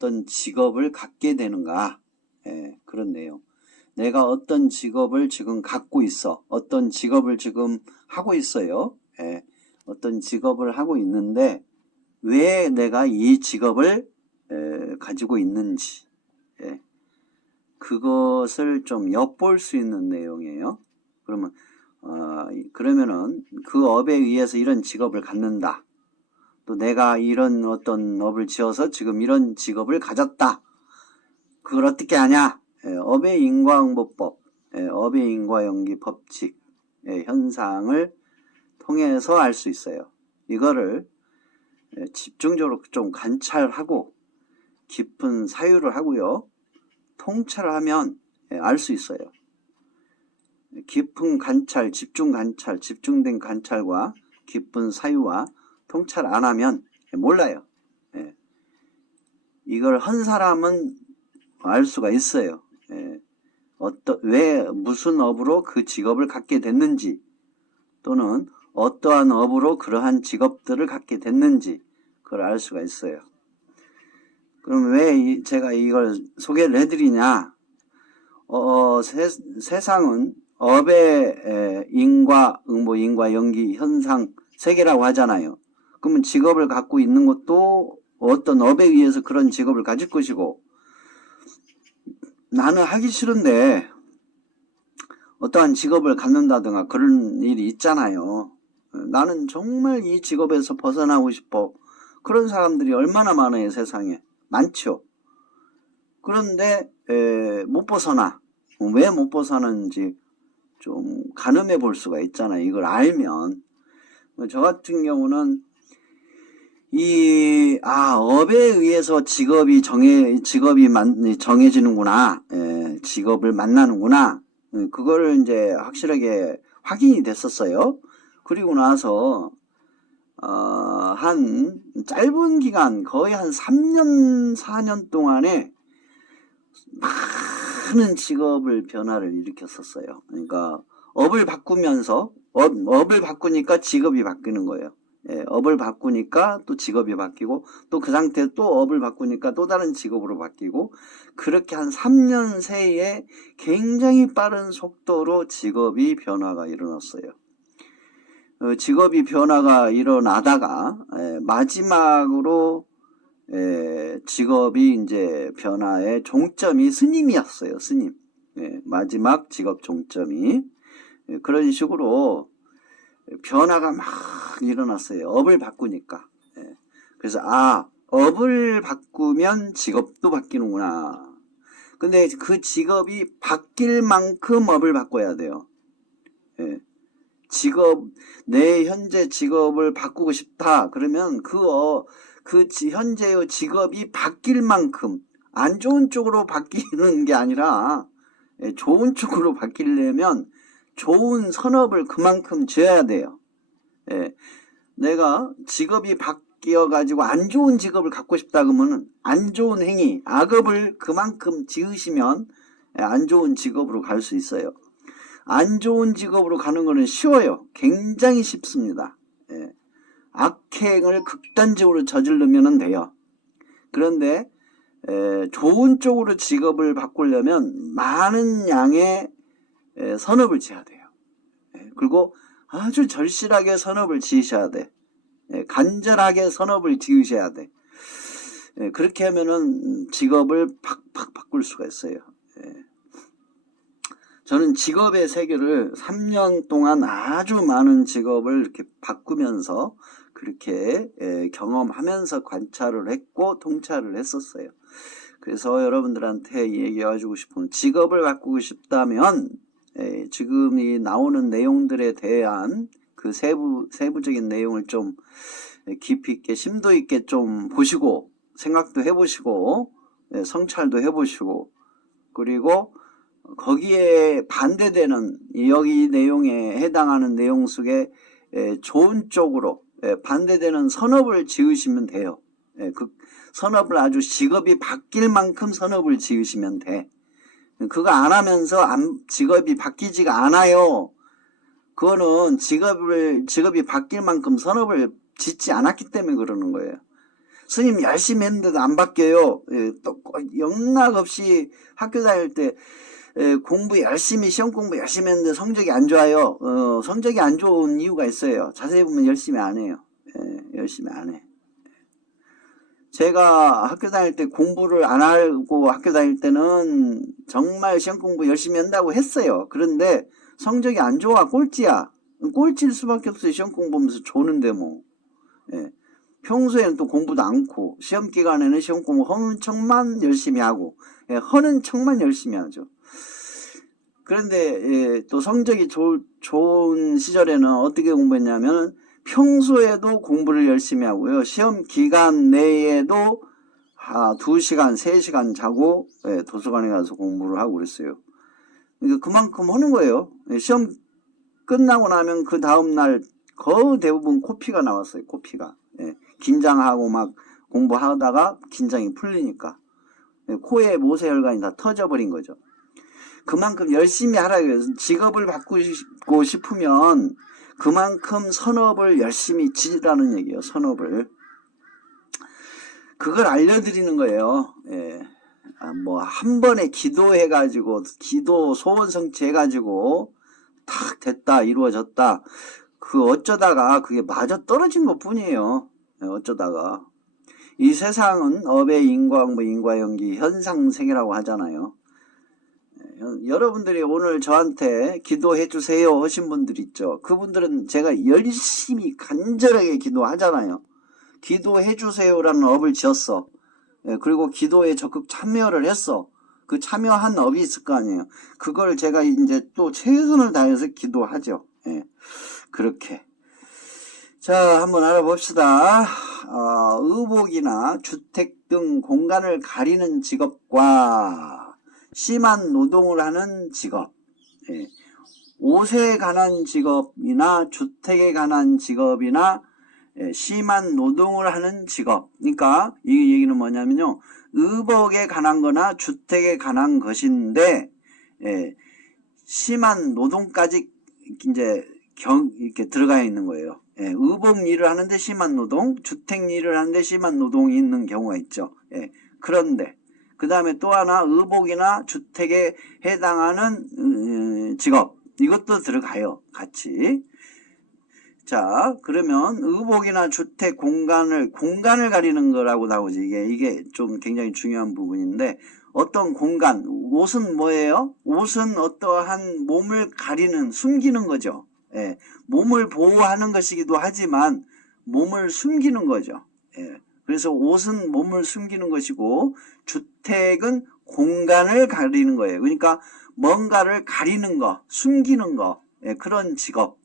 어떤 직업을 갖게 되는가? 그런 내용. 내가 어떤 직업을 지금 갖고 있어. 어떤 직업을 지금 하고 있어요. 어떤 직업을 하고 있는데 왜 내가 이 직업을 가지고 있는지 그것을 좀 엿볼 수 있는 내용이에요. 그러면은 그 업에 의해서 이런 직업을 갖는다. 또 내가 이런 어떤 업을 지어서 지금 이런 직업을 가졌다. 그걸 어떻게 하냐? 업의 인과응보법, 업의 인과연기 법칙, 현상을 통해서 알 수 있어요. 이거를 집중적으로 좀 관찰하고 깊은 사유를 하고요. 통찰을 하면 알 수 있어요. 깊은 관찰, 집중된 관찰과 깊은 사유와 통찰 안 하면 몰라요. 이걸 한 사람은 알 수가 있어요. 왜 무슨 업으로 그 직업을 갖게 됐는지 또는 어떠한 업으로 그러한 직업들을 갖게 됐는지 그걸 알 수가 있어요. 그럼 왜 제가 이걸 소개를 해드리냐? 세상은 업의 인과응보, 인과연기, 현상 세 개라고 하잖아요. 그러면 직업을 갖고 있는 것도 어떤 업에 의해서 그런 직업을 가질 것이고, 나는 하기 싫은데 어떠한 직업을 갖는다든가 그런 일이 있잖아요. 나는 정말 이 직업에서 벗어나고 싶어. 그런 사람들이 얼마나 많아요, 세상에. 많죠. 그런데 못 벗어나. 왜 못 벗어나는지 좀 가늠해 볼 수가 있잖아요. 이걸 알면. 저 같은 경우는 업에 의해서 직업이 정해지는구나. 직업을 만나는구나. 그거를 이제 확실하게 확인이 됐었어요. 그리고 나서 한 짧은 기간, 거의 한 3년, 4년 동안에 많은 직업을 변화를 일으켰었어요. 그러니까 업을 바꾸면서 업을 바꾸니까 직업이 바뀌는 거예요. 업을 바꾸니까 또 직업이 바뀌고 또 그 상태에 또 업을 바꾸니까 또 다른 직업으로 바뀌고 그렇게 한 3년 새에 굉장히 빠른 속도로 직업이 변화가 일어났어요. 직업이 변화가 일어나다가 마지막으로 직업이 이제 변화의 종점이 스님이었어요. 스님. 마지막 직업 종점이 그런 식으로 변화가 막 일어났어요. 업을 바꾸니까. 그래서 업을 바꾸면 직업도 바뀌는구나. 근데 그 직업이 바뀔 만큼 업을 바꿔야 돼요. 내 현재 직업을 바꾸고 싶다. 그러면 현재의 직업이 바뀔 만큼 안 좋은 쪽으로 바뀌는 게 아니라 좋은 쪽으로 바뀌려면 좋은 선업을 그만큼 지어야 돼요. 내가 직업이 바뀌어가지고 안 좋은 직업을 갖고 싶다 그러면 안 좋은 행위, 악업을 그만큼 지으시면 안 좋은 직업으로 갈 수 있어요. 안 좋은 직업으로 가는 거는 쉬워요. 굉장히 쉽습니다. 악행을 극단적으로 저지르면 돼요. 그런데 좋은 쪽으로 직업을 바꾸려면 많은 양의 선업을 지어야 돼요. 그리고 아주 절실하게 선업을 지으셔야 돼. 간절하게 선업을 지으셔야 돼. 그렇게 하면은 직업을 팍팍 바꿀 수가 있어요. 저는 직업의 세계를 3년 동안 아주 많은 직업을 이렇게 바꾸면서 그렇게 경험하면서 관찰을 했고 통찰을 했었어요. 그래서 여러분들한테 얘기해주고 싶은 직업을 바꾸고 싶다면 지금 이 나오는 내용들에 대한 그 세부적인 내용을 좀 깊이 있게 심도 있게 좀 보시고 생각도 해보시고 성찰도 해보시고 그리고 거기에 반대되는 여기 내용에 해당하는 내용 속에 좋은 쪽으로 반대되는 선업을 지으시면 돼요. 그 선업을 아주 직업이 바뀔 만큼 선업을 지으시면 돼. 그거 안 하면서 직업이 바뀌지가 않아요. 그거는 직업이 바뀔 만큼 선업을 짓지 않았기 때문에 그러는 거예요. 스님 열심히 했는데도 안 바뀌어요. 예, 또 영락없이 학교 다닐 때 공부 열심히 시험 공부 열심히 했는데 성적이 안 좋아요. 성적이 안 좋은 이유가 있어요. 자세히 보면 열심히 안 해요. 열심히 안 해. 제가 학교 다닐 때 공부를 안 하고 학교 다닐 때는 정말 시험 공부 열심히 한다고 했어요. 그런데 성적이 안 좋아. 꼴찌야. 꼴찌일 수밖에 없어요. 시험 공부하면서 조는데 뭐. 예. 평소에는 또 공부도 않고 시험 기간에는 시험 공부 허는 척만 열심히 하고 허는 척만 열심히 하죠. 그런데 또 성적이 좋은 시절에는 어떻게 공부했냐면 평소에도 공부를 열심히 하고요. 시험 기간 내에도 2시간, 3시간 자고 도서관에 가서 공부를 하고 그랬어요. 그러니까 그만큼 하는 거예요. 시험 끝나고 나면 그 다음날 거의 대부분 코피가 나왔어요. 코피가. 긴장하고 막 공부하다가 긴장이 풀리니까 코에 모세혈관이 다 터져버린 거죠. 그만큼 열심히 하라고 해요. 직업을 바꾸고 싶으면 그만큼 선업을 열심히 지라는 얘기예요. 선업을. 그걸 알려드리는 거예요. 뭐 한 번에 기도해가지고 기도 소원 성취해가지고 탁 됐다 이루어졌다. 그 어쩌다가 그게 마저 떨어진 것 뿐이에요. 어쩌다가. 이 세상은 업의 인과응보 인과연기 현상세계라고 하잖아요. 여러분들이 오늘 저한테 기도해 주세요 하신 분들 있죠. 그분들은 제가 열심히 간절하게 기도하잖아요. 기도해 주세요라는 업을 지었어. 그리고 기도에 적극 참여를 했어. 그 참여한 업이 있을 거 아니에요. 그걸 제가 이제 또 최선을 다해서 기도하죠. 그렇게. 자, 한번 알아봅시다. 의복이나 주택 등 공간을 가리는 직업과 심한 노동을 하는 직업, 옷에 관한 직업이나 주택에 관한 직업이나 심한 노동을 하는 직업. 그러니까 이 얘기는 뭐냐면요, 의복에 관한 거나 주택에 관한 것인데 심한 노동까지 이제 이렇게 들어가 있는 거예요. 의복 일을 하는데 심한 노동, 주택 일을 하는데 심한 노동이 있는 경우가 있죠. 그런데 그 다음에 또 하나 의복이나 주택에 해당하는 직업, 이것도 들어가요. 같이. 자, 그러면 의복이나 주택 공간을 가리는 거라고 나오지. 이게 좀 굉장히 중요한 부분인데, 어떤 공간, 옷은 뭐예요? 옷은 어떠한 몸을 가리는, 숨기는 거죠. 몸을 보호하는 것이기도 하지만 몸을 숨기는 거죠. 그래서 옷은 몸을 숨기는 것이고 주택은 공간을 가리는 거예요. 그러니까 뭔가를 가리는 거, 숨기는 거, 그런 직업,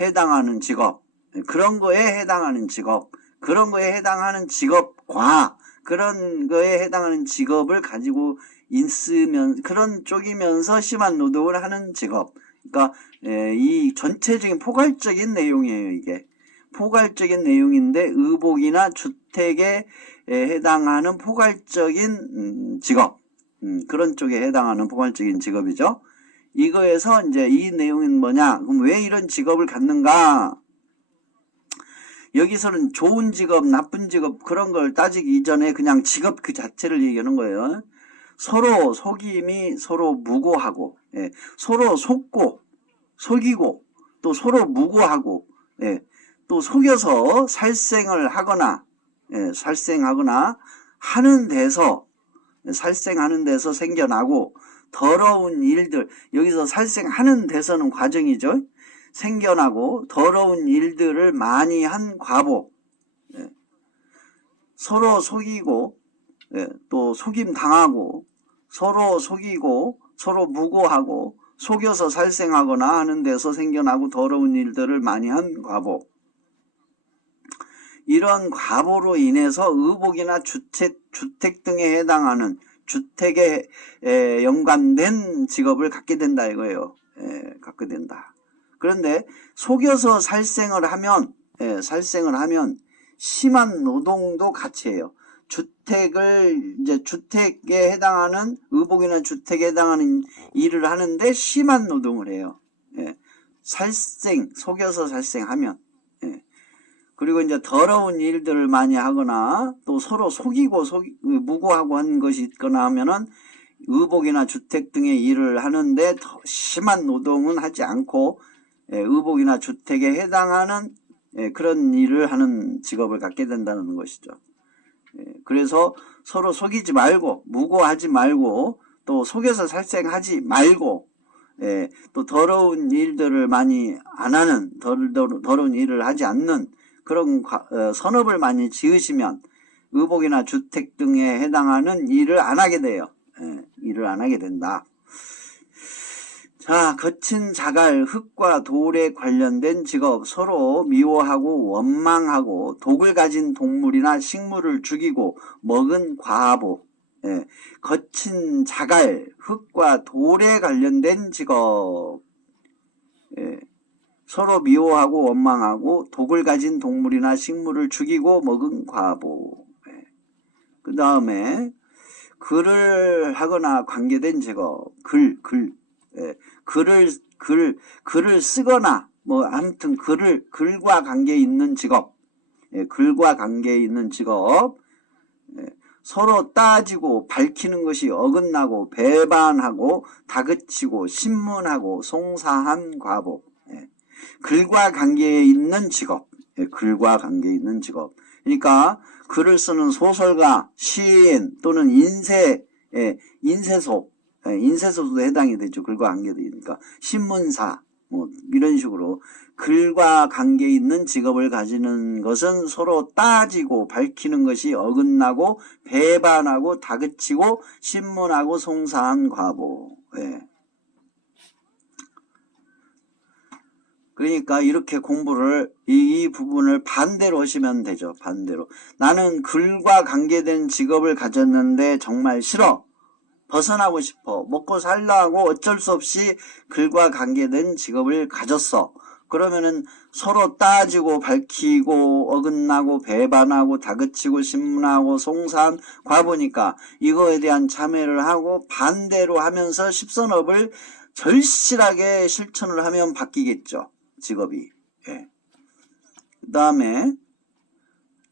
해당하는 직업, 그런 거에 해당하는 직업, 그런 거에 해당하는 직업과 그런 거에 해당하는 직업을 가지고 있으면 그런 쪽이면서 심한 노동을 하는 직업. 그러니까 이 전체적인 포괄적인 내용이에요. 이게 포괄적인 내용인데 의복이나 주택에 해당하는 포괄적인 직업, 그런 쪽에 해당하는 포괄적인 직업이죠. 이거에서 이제 이 내용은 뭐냐? 그럼 왜 이런 직업을 갖는가? 여기서는 좋은 직업, 나쁜 직업 그런 걸 따지기 이전에 그냥 직업 그 자체를 얘기하는 거예요. 서로 속임이 서로 무고하고, 서로 속고, 속이고, 또 서로 무고하고, 또 속여서 살생을 하거나, 살생하거나 하는 데서, 살생하는 데서 생겨나고, 더러운 일들, 여기서 살생하는 데서는 과정이죠. 생겨나고 더러운 일들을 많이 한 과보, 서로 속이고 또 속임 당하고 서로 속이고 서로 무고하고 속여서 살생하거나 하는 데서 생겨나고 더러운 일들을 많이 한 과보, 이런 과보로 인해서 의복이나 주택 등에 해당하는 주택에 연관된 직업을 갖게 된다 이거예요. 갖게 된다. 그런데 속여서 살생을 하면 심한 노동도 같이 해요. 주택에 해당하는 의복이나 주택에 해당하는 일을 하는데 심한 노동을 해요. 속여서 살생하면. 그리고 이제 더러운 일들을 많이 하거나 또 서로 속이고 무고하고 한 것이 있거나 하면은 의복이나 주택 등의 일을 하는데 더 심한 노동은 하지 않고 의복이나 주택에 해당하는 그런 일을 하는 직업을 갖게 된다는 것이죠. 그래서 서로 속이지 말고 무고하지 말고 또 속여서 살생하지 말고 또 더러운 일들을 많이 안 하는 더러운 일을 하지 않는 그런 선업을 많이 지으시면 의복이나 주택 등에 해당하는 일을 안 하게 돼요. 일을 안 하게 된다. 자, 거친 자갈, 흙과 돌에 관련된 직업, 서로 미워하고 원망하고 독을 가진 동물이나 식물을 죽이고 먹은 과보. 거친 자갈, 흙과 돌에 관련된 직업. 서로 미워하고 원망하고 독을 가진 동물이나 식물을 죽이고 먹은 과보. 그 다음에 글을 하거나 관계된 직업, 글을 쓰거나 뭐 아무튼 글과 관계 있는 직업, 글과 관계 있는 직업, 서로 따지고 밝히는 것이 어긋나고 배반하고 다그치고 신문하고 송사한 과보. 글과 관계에 있는 직업, 글과 관계에 있는 직업. 그러니까 글을 쓰는 소설가, 시인 또는 인쇄소, 인쇄소도 해당이 되죠. 글과 관계되니까 신문사 뭐 이런 식으로 글과 관계 있는 직업을 가지는 것은 서로 따지고 밝히는 것이 어긋나고 배반하고 다그치고 신문하고 송사한 과보. 그러니까 이렇게 공부를 이 부분을 반대로 하시면 되죠. 반대로. 나는 글과 관계된 직업을 가졌는데 정말 싫어. 벗어나고 싶어. 먹고 살려고 어쩔 수 없이 글과 관계된 직업을 가졌어. 그러면은 서로 따지고 밝히고 어긋나고 배반하고 다그치고 신문하고 송사한 과보니까 이거에 대한 참여를 하고 반대로 하면서 십선업을 절실하게 실천을 하면 바뀌겠죠. 직업이. 그 다음에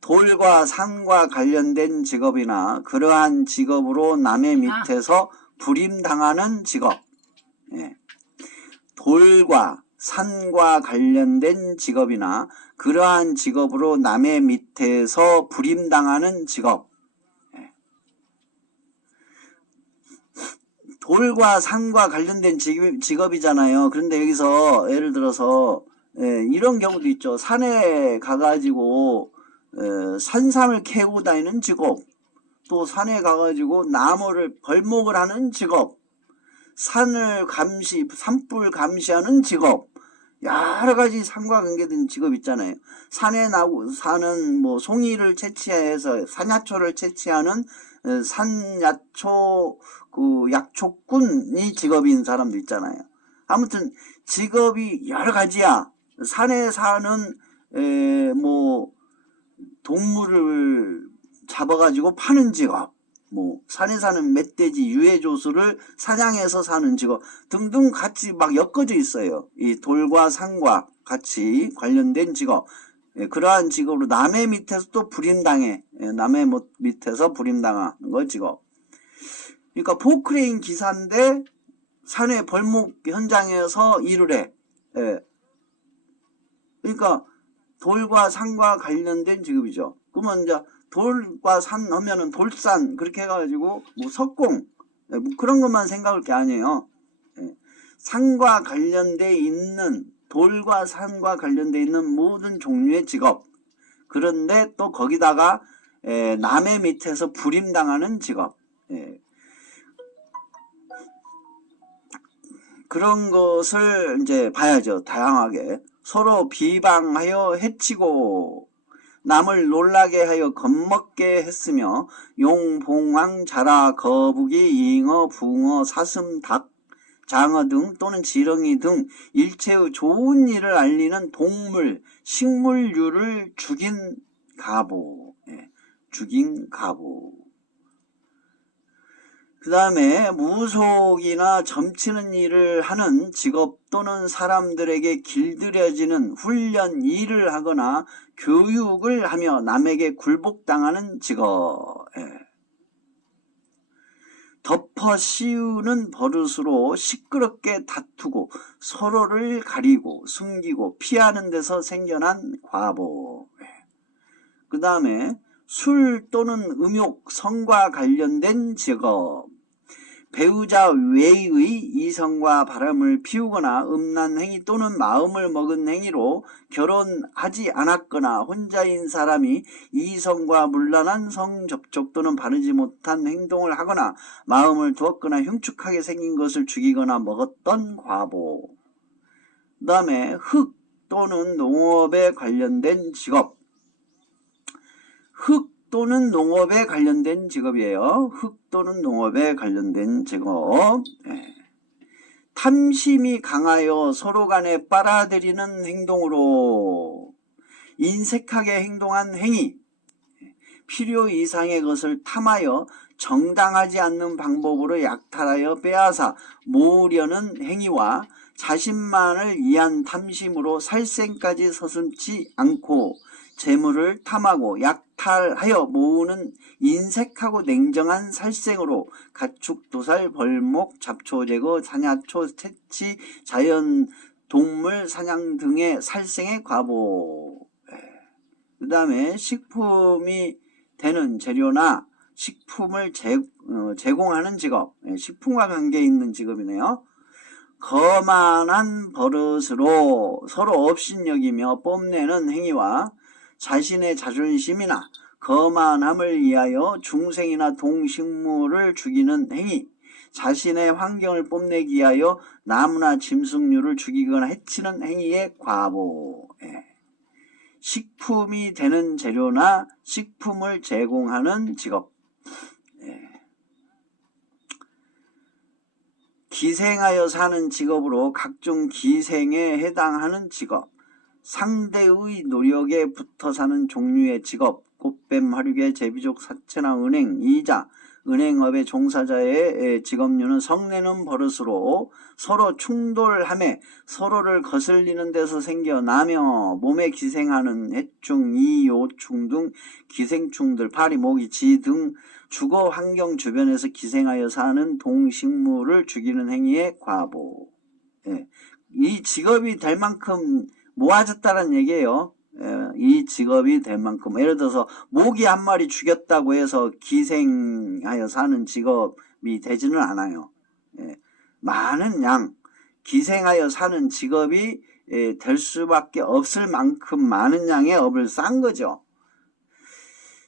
돌과 산과 관련된 직업이나 그러한 직업으로 남의 밑에서 부림당하는 직업. 돌과 산과 관련된 직업이나 그러한 직업으로 남의 밑에서 부림당하는 직업. 돌과 산과 관련된 직업이잖아요. 그런데 여기서 예를 들어서 이런 경우도 있죠. 산에 가가지고 산삼을 캐고 다니는 직업, 또 산에 가가지고 나무를 벌목을 하는 직업, 산불 감시하는 직업, 여러 가지 산과 관계된 직업 있잖아요. 산에 사는 뭐 송이를 채취해서 산야초를 채취하는 산야초 약초꾼이 직업인 사람도 있잖아요. 아무튼 직업이 여러 가지야. 산에 사는 뭐 동물을 잡아가지고 파는 직업, 뭐 산에 사는 멧돼지 유해조수를 사냥해서 사는 직업 등등 같이 막 엮어져 있어요. 이 돌과 산과 같이 관련된 직업. 그러한 직업으로 남의 밑에서 또 부림당해. 남의 밑에서 부림당하는 거 직업. 그러니까 포크레인 기사인데 산에 벌목 현장에서 일을 해. 그러니까 돌과 산과 관련된 직업이죠. 그러면 이제 돌과 산 하면은 돌산 그렇게 해가지고 뭐 석공 뭐 그런 것만 생각할 게 아니에요. 산과 관련돼 있는 돌과 산과 관련돼 있는 모든 종류의 직업. 그런데 또 거기다가 남의 밑에서 부림당하는 직업. 그런 것을 이제 봐야죠. 다양하게. 서로 비방하여 해치고 남을 놀라게 하여 겁먹게 했으며 용, 봉황, 자라, 거북이, 잉어, 붕어, 사슴, 닭, 장어 등 또는 지렁이 등 일체의 좋은 일을 알리는 동물, 식물류를 죽인 가보. 죽인 가보. 그 다음에 무속이나 점치는 일을 하는 직업 또는 사람들에게 길들여지는 훈련 일을 하거나 교육을 하며 남에게 굴복당하는 직업. 덮어 씌우는 버릇으로 시끄럽게 다투고 서로를 가리고 숨기고 피하는 데서 생겨난 과보. 그 다음에 술 또는 음욕, 성과 관련된 직업. 배우자 외의 이성과 바람을 피우거나 음란 행위 또는 마음을 먹은 행위로 결혼하지 않았거나 혼자인 사람이 이성과 문란한 성접촉 또는 바르지 못한 행동을 하거나 마음을 두었거나 흉측하게 생긴 것을 죽이거나 먹었던 과보. 그 다음에 흙 또는 농업에 관련된 직업. 흙 또는 농업에 관련된 직업이에요. 흙 또는 농업에 관련된 직업. 탐심이 강하여 서로 간에 빨아들이는 행동으로 인색하게 행동한 행위. 필요 이상의 것을 탐하여 정당하지 않는 방법으로 약탈하여 빼앗아 모으려는 행위와 자신만을 위한 탐심으로 살생까지 서슴지 않고 재물을 탐하고 약탈하여 모으는 인색하고 냉정한 살생으로 가축, 도살, 벌목, 잡초 제거, 사냐초, 퇴치, 자연, 동물, 사냥 등의 살생의 과보. 그 다음에 식품이 되는 재료나 식품을 제공하는 직업. 식품과 관계 있는 직업이네요. 거만한 버릇으로 서로 업신여기며 뽐내는 행위와 자신의 자존심이나 거만함을 위하여 중생이나 동식물을 죽이는 행위, 자신의 환경을 뽐내기 위하여 나무나 짐승류를 죽이거나 해치는 행위의 과보. 식품이 되는 재료나 식품을 제공하는 직업. 기생하여 사는 직업으로 각종 기생에 해당하는 직업. 상대의 노력에 붙어 사는 종류의 직업, 꽃뱀, 화류계, 제비족, 사채나 은행, 이자, 은행업의 종사자의 직업류는 성내는 버릇으로 서로 충돌하며 서로를 거슬리는 데서 생겨나며 몸에 기생하는 해충, 이, 요충 등 기생충들, 파리, 모기, 쥐 등 주거 환경 주변에서 기생하여 사는 동식물을 죽이는 행위의 과보. 이 직업이 될 만큼 모아졌다는 얘기예요. 이 직업이 될 만큼. 예를 들어서 모기 한 마리 죽였다고 해서 기생하여 사는 직업이 되지는 않아요. 많은 양 기생하여 사는 직업이 될 수밖에 없을 만큼 많은 양의 업을 쌓은 거죠.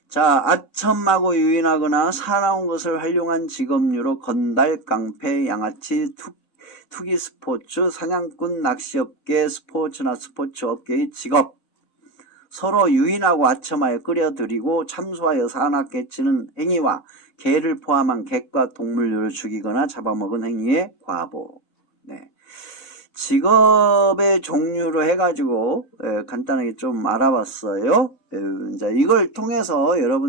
자, 아첨하고 유인하거나 사나운 것을 활용한 직업류로 건달, 깡패, 양아치, 투기 스포츠, 사냥꾼, 낚시업계, 스포츠나 스포츠업계의 직업. 서로 유인하고 아첨하여 끌어들이고 참수하여 사납게 치는 행위와 개를 포함한 객과 동물류를 죽이거나 잡아먹은 행위의 과보. 직업의 종류로 해가지고 간단하게 좀 알아봤어요. 이걸 통해서 여러분